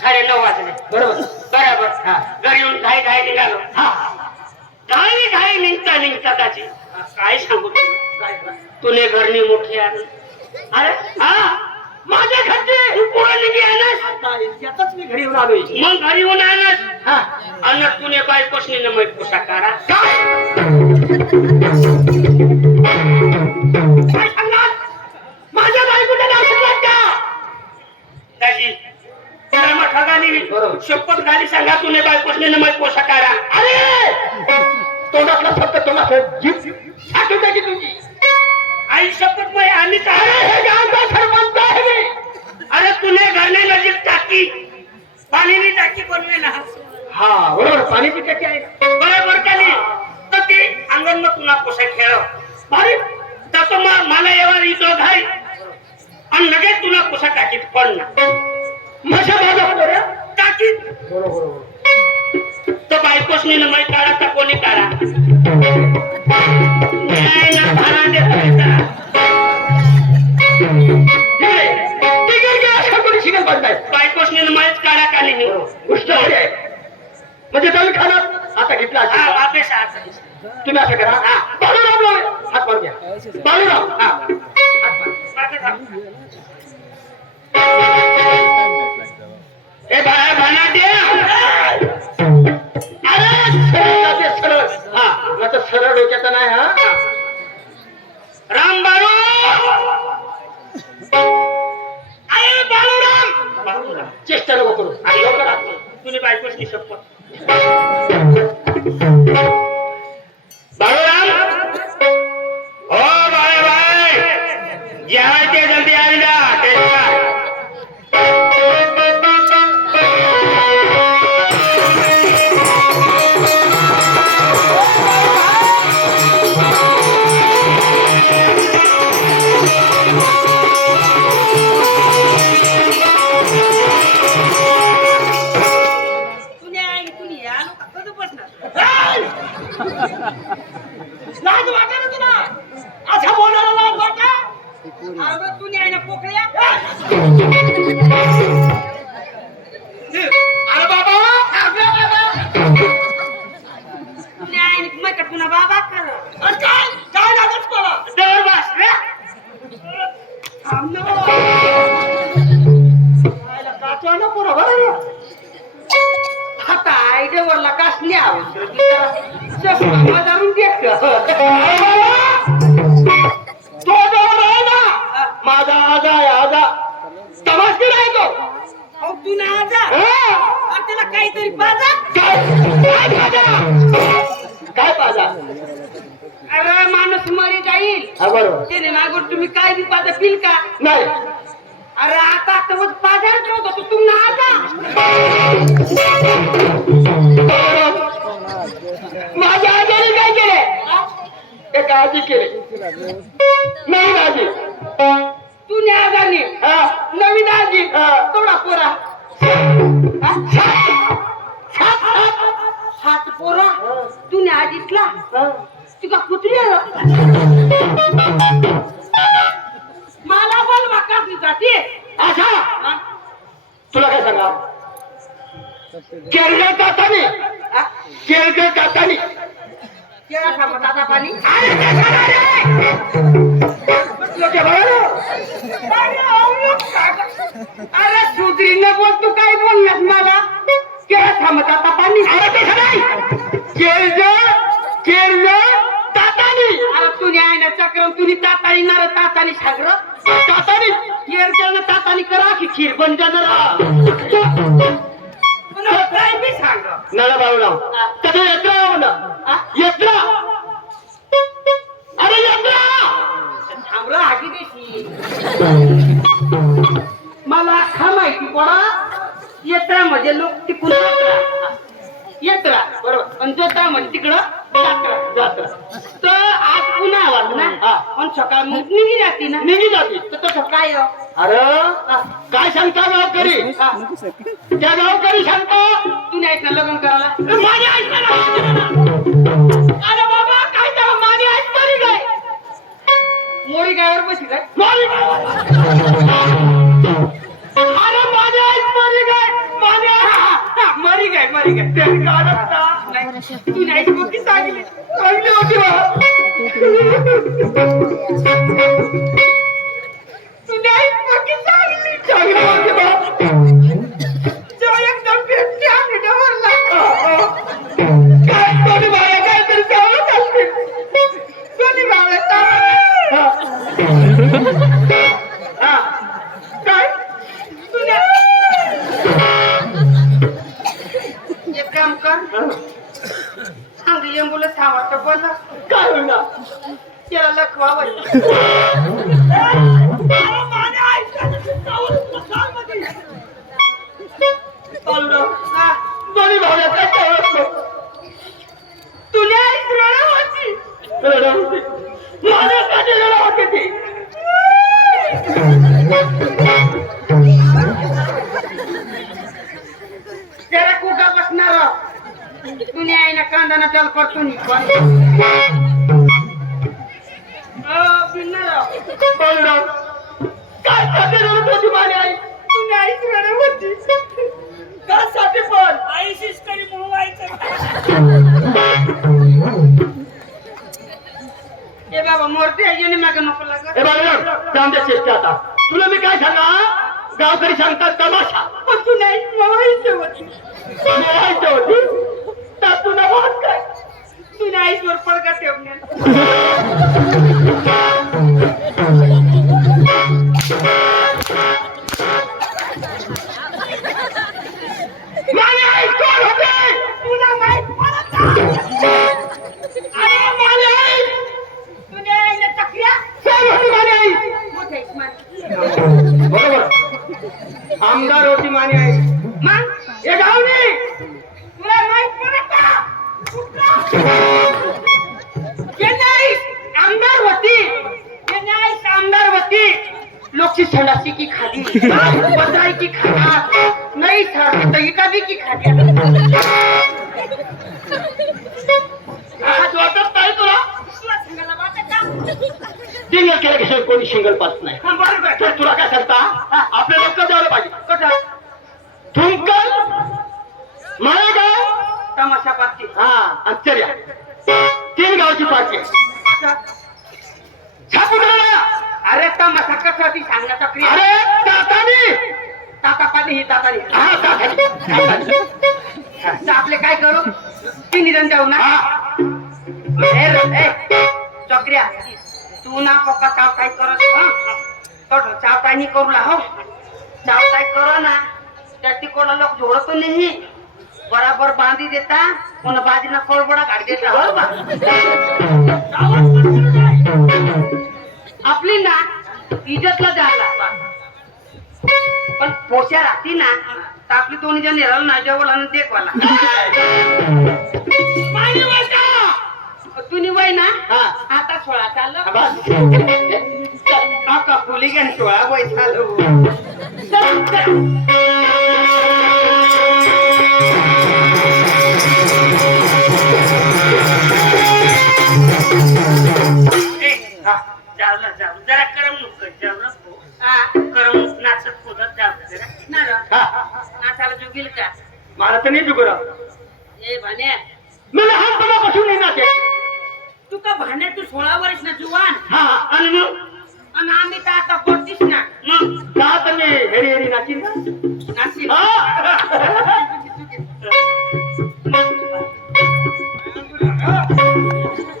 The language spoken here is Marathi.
साडे नऊ वाजले. बरोबर. बरोबर. हा. घरी येऊन घाई घाई निघालो. हा. घाई घाई निघता निघता त्याची काय सांगू? तुने घरनी मोठी आण अरे हा. माझ्या घरचे तू पुढे निघी आणस. यातच मी घरी येऊन आलोय मग घरी येऊन आणस. हा. अन्न तुने बायकोसनी न मैत पोसा करा काय माझ्या बायकोचं नाव सांगणार का त्याची बरोबर. शपथ घाली सांगा तुने बायकोसनी मैत पोसा करा अरे! तोंडातला फक्त तोंडात जीभ साठवून टाकी तुझी. आई शपथ में आम्ही अरे चाहे हे गावचा सरपंच आहे मी. अरे तुने घरने नजीक टाकी. पाणीनी टाकी बनवे ना हा बरोबर पाण्याची टाकी आहे. बरोबर काली म्हणजे तुम्ही खाणार आता घेतला. तुम्ही असं करा. हा. बाळूराम लावे. हात मारून घ्या. बाळूराम. हा. ए बाळा भाना दे अरे सरळ! हा. आता सरळ डोक्याचा नाही हा. राम बाळू! अरे बाळूराम! चेष्टा नको करू. आणि लवकर. तुझी बायकोसनी शपथ. Thank you. माझा आजा आहे आजा तमाशकी नाही तो तू ना आजा अरे त्याला काहीतरी काय पाजा काय पाजा अरे माणूस मरी जाईल हा बरोबर त्याने मागून तुम्ही काय बी पाजा पिल का नाही अरे आता तर बाजार ठेवतो तू ना आजा माझ्या आजीने काय केले एक आजी केले. नाही आजी तू ने आजाने हा. नवीन आजी हा. थोडा पोरा. हा? हात पोरा. तू ने आजीतला. तुका कुत्री मला बोल माका जाते? असा तुला काय सांगा? केरळ कातानी केरळ कातानी केळा खा मग दादा पाणी अरे कशाला रे? लोके बघा अरे सुधरीनं बोल तू काय बोललास मला? केळा थांबत आता पाणी अरे तसं नाही केरळ केरळ तातानी. अरे तुने आहे ना चक्रम तुनी तातानी नार तातानी सागर. तातानी. केरळ तातानी करा की खीर बन जाणार काय बी सांग नळ बाळूराव त्याचं यात्रा मला अख्खा माहिती पडा येत्रा म्हणजे लोक तिकडून यात्रा बरोबर. आणि जोत्रा म्हणजे तिकडं यात्रा यात्रा तर आज पुन्हा आवाज ना. आणि सकाळ मग निघी जाते ना. निघी जाते. तर तसं काय हो? अरे काय सांगता गावकरी. त्या गावकरी सांगता तू नाही ना लग्न करायला. माझी अरे बाबा काय तेव्हा माझी मरी काय मोडी गायवर बसली काय? नाही का त्याने काढत ना. तू नाही गोष्टी सांगितली चांगली होती बा. तू नाही गोष्टी सांगितली चांगली होती बा. तो एकदम भेटते आम्ही डबलला काय कोणी बाया काहीतरी सांगत असतील. कोणी गावला हा. त्याला कुठं बसणार तुने आहे ना कांदा चल करतो काय रडत होती माझी आई आईच होती पण आईशीच तरी मोवायचं ए बाबा मोरते येणे मागे नको लागत जाऊन आता. तुला मी काय सांगा गावकरी सांगतात तमाशा. पण तू नाही मोवायचं होती तर तुला वाट काय तुने आईसवर पडका ठेवण्यात संडासी की खाली बसाई की खाना नाही सर दही का भी की खाली आज वाटत नाही तुला? सिंगल केल्याशिवाय कोणी सिंगल पास नाही. तर तुला काय सांगता? आपल्या लोक द्यायला पाहिजे. थुंकल माळेगाव तमाशा पार्टी. हा अंतर्या तीन गावची पार्टी. छापुटाला अरे तमाशा कसा ती सांगण्याचा क्रिया? अरे तातानी! ताता पाणी ही तातानी. हा तातानी. तर आपले काय करू? तिन्ही जण जाऊ ना हा. ए रे, ए, चक्रिया तू ना पप्पा चावताई करत हं? चावताई नाही करू ला हो. चावताई करो ना. त्याची कोणा लोक जोडतो नाही. बराबर बांधी देता कोणा बाजीना कोळबडा काढ देता हो बा. आपली ना इज्जतला द्यायला पण पोशा राहती ना तर आपली दोन्ही जण येणार ना जेवला आणि देखवाला. तुम्ही वय ना. आता सोळा चाललं. काका फुली घेऊन सोळा वय चालू नाही नाचे तू का भांड्या तू सोळा वर्ष ना जुवान? हा आणि मग? आणि आम्ही तर आता बोलतीस ना. मग? का मी हेरी हेरी नाचीन? ना नाशिक हा